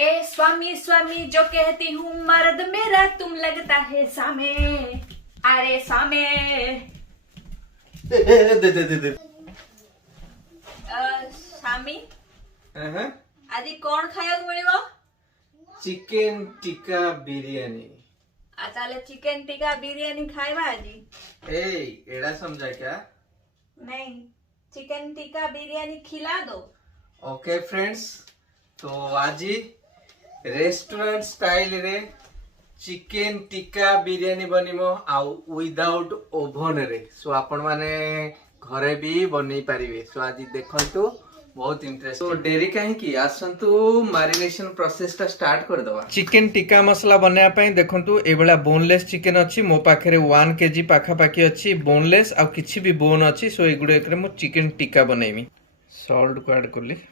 ए स्वामी स्वामी जो कहती हूँ मर्द मेरा तुम लगता है सामे अरे सामे दे स्वामी आज कौन खाया मिलिबो चिकन टिक्का बिरयानी ताले चिकन टिक्का बिरयानी खाइबा आज एड़ा समझा क्या नहीं चिकन टिक्का बिरयानी खिला दो ओके फ्रेंड्स तो आज रेस्टोरेंट स्टाइल रे चिकन टिक्का बिरयानी बनिमो आउ विदाउट ओवन रे सो आपण माने घरे भी बनै पारिबे सो आज देखंतु बहुत इंटरेस्ट तो डेरी कहीं की आसंतु मैरिनेशन प्रोसेस टा स्टार्ट कर दवा चिकन टिक्का मसला बनया पई देखंतु ए बेला बोनलेस चिकन अछि मो पाखरे 1 केजी पाखा पाखी अछि बोनलेस आ किछि भी बोन अछि सो एगुडे एकरे मो चिकन टिक्का बनेमी सॉल्ट को ऐड करली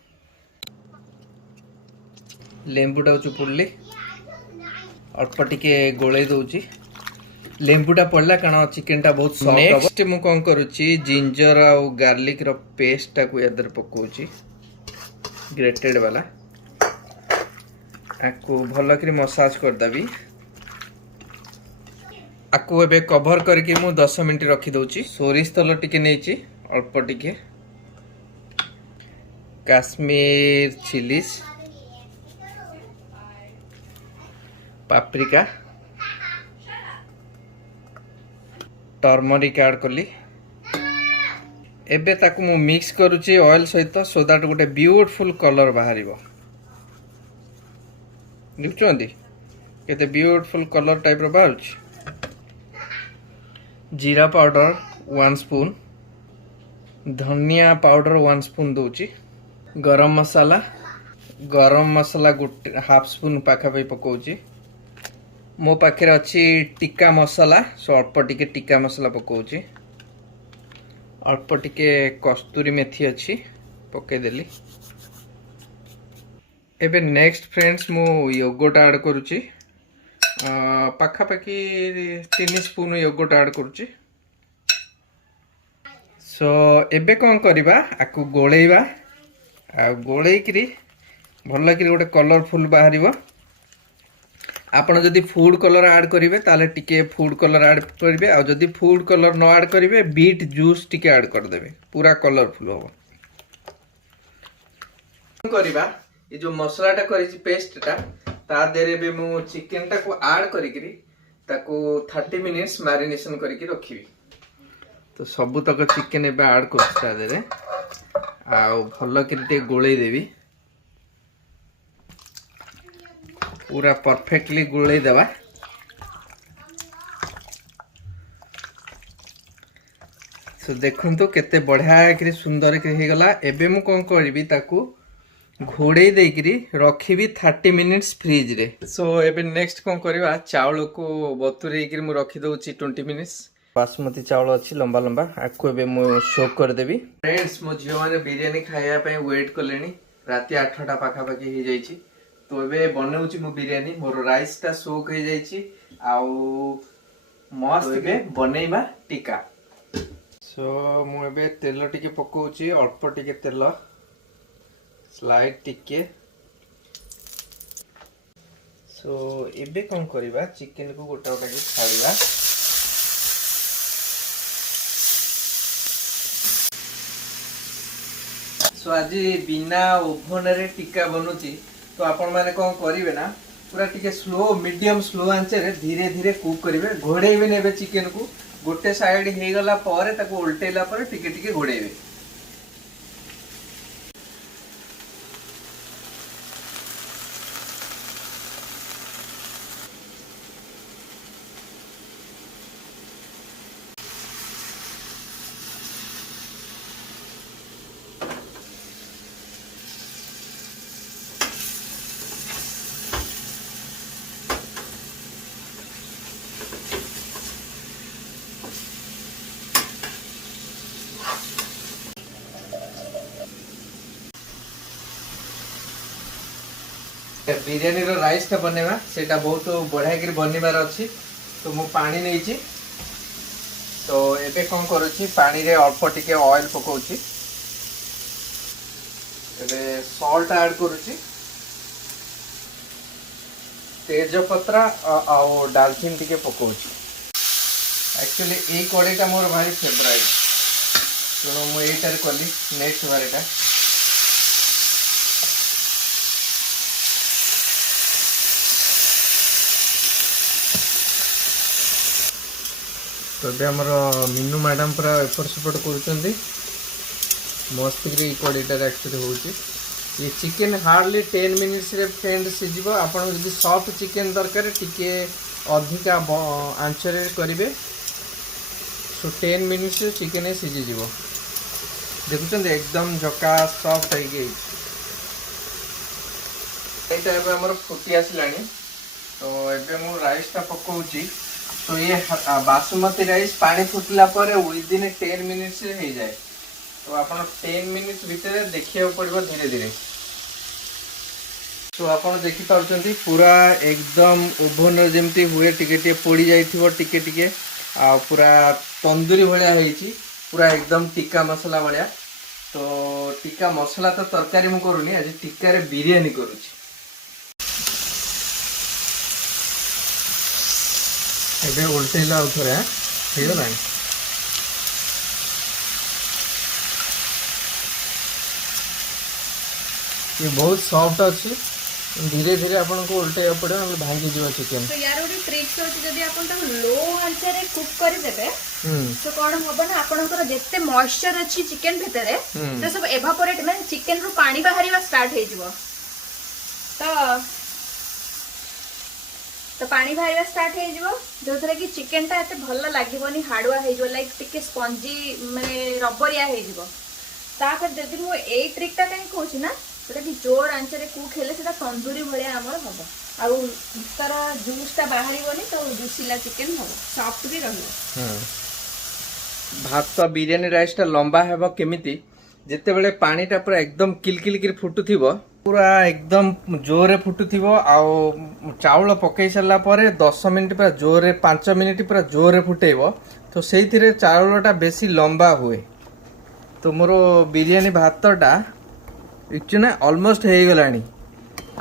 लेंबुटा चुपुड़ली अल्प टिके गोले दउची लेंबुटा पड़ला कारण चिकन टा बहुत सॉफ्ट नेक्स्ट मु कोन करूची जिंजर आ गार्लिक रो पेस्ट टा को यादर पकोची ग्रेटेड वाला आकु भलो करी मसाज कर दबी आकु एबे कवर करके मु 10 मिनिट रखी दउची सोरिस तल टिके नेची अल्प टिके Kashmir chillies paprika turmeric add कली एबे ताकू मु मिक्स करूची ऑयल सहित सो दैट गोटे ब्यूटीफुल कलर बाहरिबो देखुचंदी केते ब्यूटीफुल कलर टाइप रो बाहरुची जीरा पाउडर 1 स्पून धनिया पाउडर 1 स्पून दोची गरम मसाला गोटे हाफ स्पून पाखा पे पकोची मो पाखे अच्छी टिक्का मसला सो अल्प टिके टिक्का मसला पकाउची अल्प टिके कस्तूरी मेथी अच्छी पके देली एबे नेक्स्ट फ्रेंड्स मु योगर्ट ऐड करूची पाखा पाखी 3 स्पून योगर्ट ऐड करूची सो एबे कोन करबा आकु गोळेबा आ गोळेई करी भल्ला करी गोटे कलरफुल बाहरिबो आपण जदि फूड कलर ऐड करिवे ताले टिके फूड कलर ऐड करिवे आ जदि फूड कलर न ऐड करिवे बीट जूस टिके ऐड कर देबे पूरा कलरफुल हो करिबा ये जो मसलाटा करिछि पेस्ट टा ता देरे बे मु चिकन टा को ऐड करी करी ताको 30 मिनिट्स मैरिनेशन करिकि रखिबी तो सब तक चिकन एबे ऐड करछा देरे आ भलो करी ते गोळेई देबी पूरा परफेक्टली गोले देवा सो देखंतु केते बढ़िया करी सुंदर करी हे गला एबे मु कोन करबी ताकू घोड़े दे करी रखिबी 30 मिनिट्स फ्रिज रे सो एबे नेक्स्ट कोन करबा चावल को बतुरे करी मु रखि दउची 20 मिनिट्स बासमती चावल अछि लंबा लंबा आकु एबे मु सोक कर देबी फ्रेंड्स मो जियो माने बिरयानी खाया पे वेट करलेनी राती 8टा पाखा पाखी हे जाईची तो एबे बनाउची मु बिरयानी मोर राइस ता सोक हे जाईची आउ मस्त एबे बनेइबा टिक्का सो मु एबे तेल टिके पकोउची अल्प टिके तेल स्लाइड टिके सो एबे कोन करबा चिकन को गोटा गोटा के छाड़िबा सो आज बिना ओवन रे टिक्का बनउची तो आपण माने कोन करिवे ना पूरा टिके स्लो मीडियम स्लो आंच रे धीरे धीरे कुक करिवे घोड़ेइबे नेबे चिकन को गोटे साइड हे गला पारे ताको उल्टेला पारे टिके टिके घोड़ेइबे बिरयानी रो राइस टा बनेवा सेटा बहुत बढ़िया कर बनिबार अछि तो मु पानी नेइची तो एबे कोन करूची पानी रे अल्प टिके ऑयल पकोउची एबे सॉल्ट ऐड करूची तेजपत्रा आउ डालचीन टिके पकाउछि। एक्चुअली ए कड़ीटा मोर भारी फेवरेट, तेणु मुझे कली नेक्स्ट बारीटा। तो आमर मीनू मैडम पूरा एपट सेपट कर मस्त कड़ीटार एक्चुअली होची। ये चिकेन हार्डली 10 मिनिट्स रे फ्रेंड सीझिबो। आपन जदि सॉफ्ट चिकेन दरकार टिके अधिका आंचरे करेंगे, सो 10 मिनिट्स चिकेन सीझी जीवो। देखुं एकदम झका सॉफ्ट हो गई। आमर फुटी आसलानी, तो एबे मु राइस टा पकाउची। तो ये बासमती राइस पानी फुटला पर विदिन 10 मिनिट्स हो जाए। तो आप 10 मिनिट्स भितर देखिए पड़ो धीरे धीरे। तो आप देखिपे पूरा एकदम ओभन जमती हुए टिके पोड़ी जाइथिबो टिके टिके आ पूरा तंदूरी भाया होईची, पूरा एकदम टिक्का मसला भाया। तो टिक्का मसला तो तरकारी मु करूनी, आज टिक्का रे बिरयानी करूची। एबे उल्टेला उथरे हेगो नाही। ये बहुत सॉफ्ट अच्छी, धीरे धीरे आपन को उल्टे पड़े न भांगी जीव चिकन। तो यार ओडी ट्रिक्स होची, जदी आपन ता लो आंच रे कुक करि देबे तो कोन होबो ना, आपनकर जेते मॉइस्चर अछि चिकन भितरे तो सब एवापोरेट माने चिकन रो पानी बाहरिबा स्टार्ट हे जीवो। तो पानी बाहरिबा स्टार्ट हे जीवो, जो थरे कि चिकन ता एते भल लागिबोनी, हार्डवा हे जीवो, लाइक टिके स्पंजी माने रबरिया हे जीवो। तापर जदी मु ए ट्रिक ता कहीं कहूची ना, सेटा कि जोर आंच रे कुक हेले सेटा तंदूरी भलिया हमर हबो, आ तार जूस ता बाहरिबोनी, तो जूसीला चिकन हबो, सॉफ्ट भी रहबो। भात तो बिरयानी राइस टा लंबा हेबो केमिति, जेते बेले पानी टा पूरा एकदम किलकिल कर फुटुथिबो, पूरा एकदम जोरे फुटुथिबो। आउ चाउल पकई सारा पर 10 मिनिट पूरा जोरे, 5 मिनिट पूरा जोरे फुटेबो, तो सेइथिरे चाउलटा बेसी लंबा हुए। तो मोर बिरयानी भातटा एक्चुअली ऑलमोस्ट हो गलानी।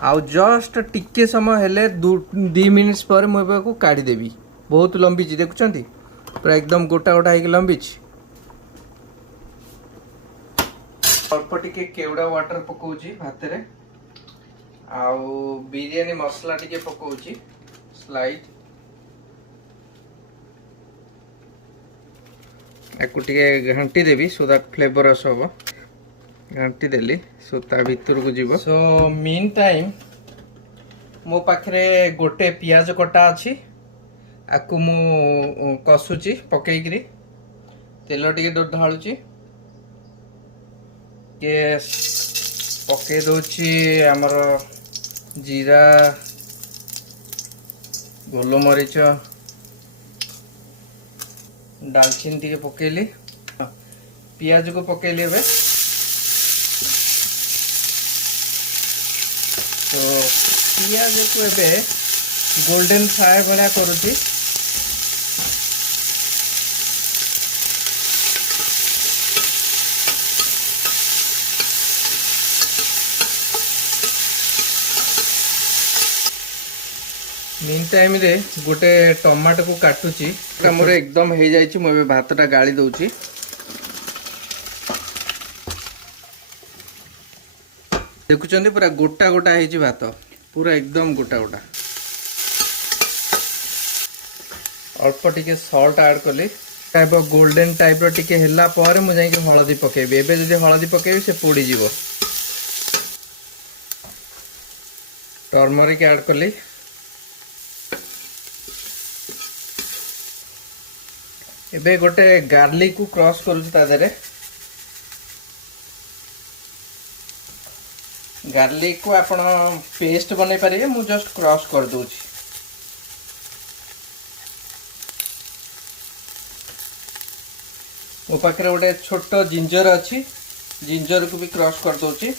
आउ जस्ट टिके समय हेले 2 मिनिट्स पर मुझे को काढ़ी देवी। बहुत लंबी देखुंत, पूरा एकदम गोटा गोटा हो लंबी। अल्प टिके केवड़ा वाटर पकाउची भात रे, आउ बिरयानी मसला टिके पकाउची स्लाइड। एको टिके घंटी देवी सो दैट फ्लेवर सब घंटी देली, सो ता भीतर को जीवो। सो मीन टाइम मो पाखरे गोटे पियाज कटा अछि, आकु मु कसुची पकेइकरी तेल टिके ढाळुची के पके दोची हमर जीरा, गोलमरीच, डालचीन टिके पकेली, पियाज को पकेली। एबे तो पियाज को एबे गोल्डन फ्राई भलिया करूची। मीन टाइम रे गोटे टमाटो को काटुची, मोर एकदम हो जाइए। मुझे भातटा गाड़ी दौची। देखुं पूरा गोटा गोटा है भात, पूरा एकदम गोटा गोटा। अल्प टिके सॉल्ट ऐड कली, टाइप गोल्डन टाइप रो टिके हैला पर मु जाई हळदी पकेबी। एबे जदी हळदी पकेबी से पोड़ी जीवो। टर्मरिक ऐड कली, एबे गोटे गार्लिक को क्रॉस करूची ता देरे। गार्लिक को आपण पेस्ट बनै पारे, मु जस्ट क्रॉस कर दोची। मो पाखरे गोटे छोट जिंजर अछि, जिंजर को भी क्रॉस कर दोची।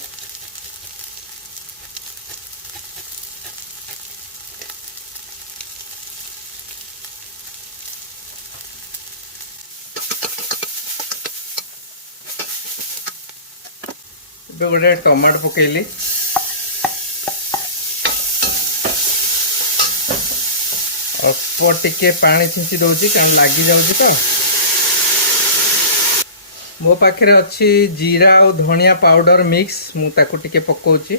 गोटे टमाटो पकेली, अल्प टिके पानी छिंची दउची कारण लागी जाउची तो मो पाखे अच्छी जीरा और धनिया पाउडर मिक्स मु ताको टिके पकाउची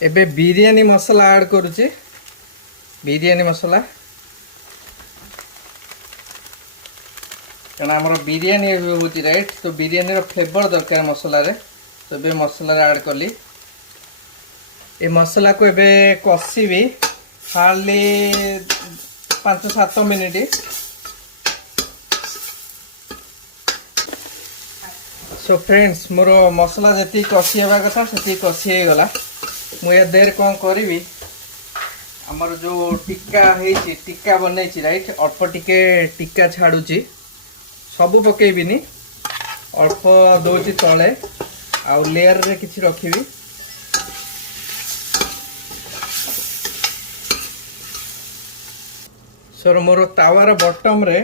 एबे बिरयानी मसाला ऐड करूची बिरयानी मसाला कारण आमर बिरयानी होती राइट तो बिरयानी रो फ्लेवर दरकार मसाला रे तो एबे मसाला ऐड कली ए मसाला को एबे कसीबी हार्डली 5-7 मिनिट सो फ्रेंड्स मोर मसला जी कषि हवा कथा से कषि हो गला मुझे देर कौन करी आमर जो टिक्का है टिक्का बनई राइट अल्प टिके टिक्का छाड़ुची सबू पकेबिनी अल्प दौची तले आउ लेयर रे किछि रखिबी सर मोर तावार बॉटम रे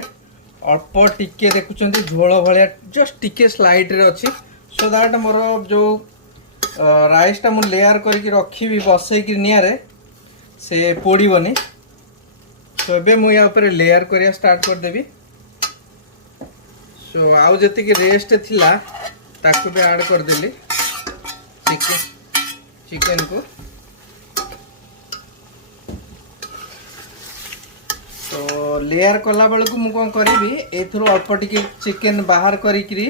अल्प टिके देखुचंती झोल भलिया जस्ट टिके स्लाइड रे अछि सो दैट मोर जो राइस टा मु लेयर करके रखिबी बसई कि निया रे से पोड़ीबनी सो एबे मु या ऊपर लेयर करिया स्टार्ट कर देबी सो आउ जति कि रेस्ट थिला ताकू भी ऐड कर देली चिकन को तो लेयर कला बेलू मु कौन करी एथरो अल्प टिके चिकन बाहर करी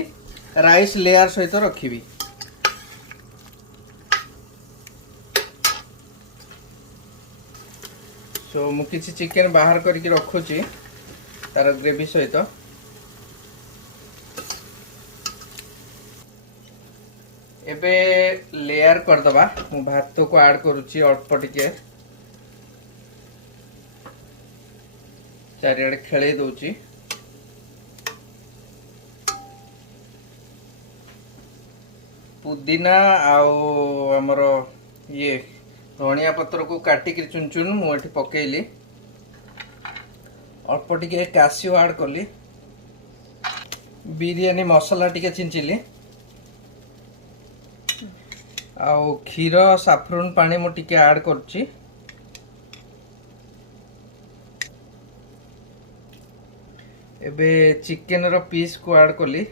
राइस लेयर सहित रखिबी सो मु किछि चिकन बाहर करके रखुची तार ग्रेवी सहित एबे लेयर कर दबा मु भात को ऐड करूची अल्प टिके चारिआडे खेले दउची पुदीना आउ हमर ये धनिया पत्र को काटिक चुन चुन मुझे पकेली अल्प टिके कासियो ऐड कली बिरयानी मसाला टिके चिंचिली आउ क्षीर साफरन पानी मु टिके ऐड करची एबे चिकन रो पीस को ऐड कली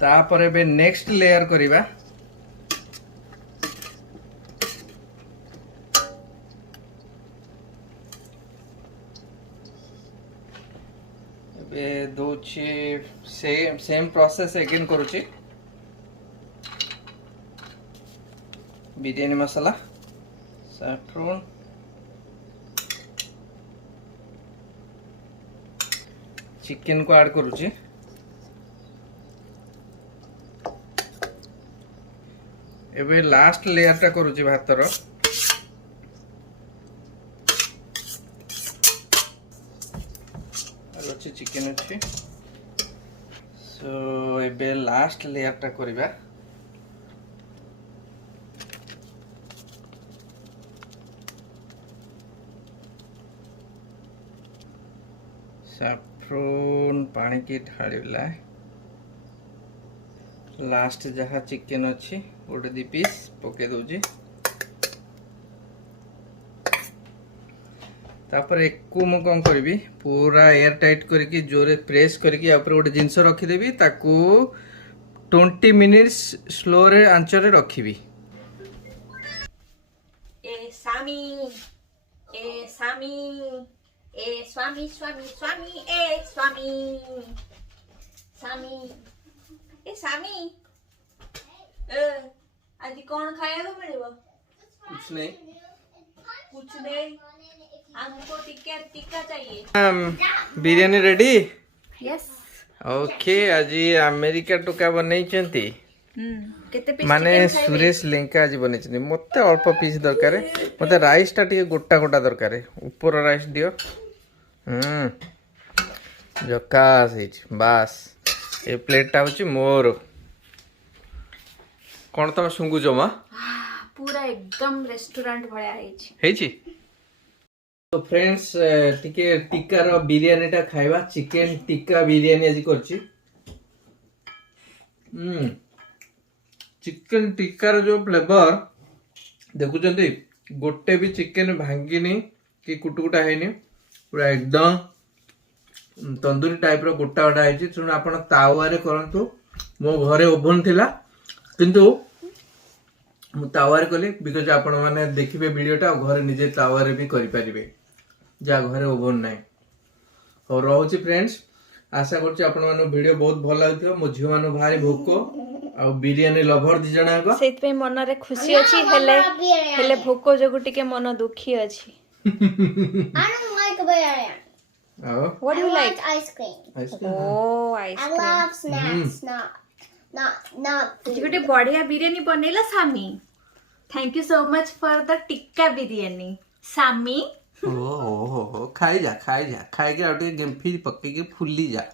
तापर एबे नेक्स्ट लेयर करिबा एबे दोची सेम प्रोसेस अगेन करूची बिरयानी मसाला सैफरन चिकन को ऐड करूची एबे लास्ट लेयर टा करूची भातर अच्छी चिकन अच्छी सो एबे लास्ट लेयर टा करिबा सैफरन पानी की ढाळिला लास्ट जहाँ चिकन अच्छी गोटे दी पीस पके दउची तापर एकू मु कौन करी पूरा एयर टाइट करके जोरे प्रेस करके ऊपर गोटे जिनस रखीदेवी ताकू 20 मिनिट्स स्लो रे आंच रे रखिबी ए सामी ए सामी ए स्वामी स्वामी स्वामी ए स्वामी सामी ए सामी आज कौन खाया मिलेगा कुछ नहीं कुछ नहीं हमको टिक्का टिक्का चाहिए बिरयानी रेडी यस ओके आज अमेरिका टोका बनई चंती केते पीस माने सुरेश लेंका आज बनई मते अल्प पीस दरकार मते राइस टा टिके गोटा गोटा दरकार ऊपर राइस दियो जकास बास ए प्लेट टा होची मोर कोन तमे सुंगुजो मा पूरा एकदम रेस्टोरेंट भया हेची तो फ्रेंड्स टिके टिक्का रो बिरयानी टा खाइबा चिकन टिक्का बिरयानी आज करची चिकन टिक्कार जो फ्लेवर देखुचंती गोटे भी चिकन भांगिनी कि कुटकुटा हैनी पूरा एकदम तंदूरी टाइप रो गोटा गोटा है तेणु आप तावारे करंतु मो घरे ओभन थिला किंतु मु तावारे कली बिकज आपण माने देखिबे वीडियोटा घरे निजे तावारे भी करि परिबे जा घरे ओभन नाही और रहउची फ्रेंड्स आशा करछि आपण मानो वीडियो बहुत भल लागथियो मो झियो मानो भारी भोको आ बिरयानी लवर दी जणा को सेत पे मन रे खुशी अछि हेले भोको जगु टिके मन दुखी अछि I don't like biryani. आओ What do you like? Ice cream. Oh, ice I cream. love snacks, not food. गोटे बढ़िया बिरयानी बनेला सामी thank you so much for the tikka biryani सामी ओ खाई जा खाई के आउटे गेम फिर पक्के के फुल्ली जा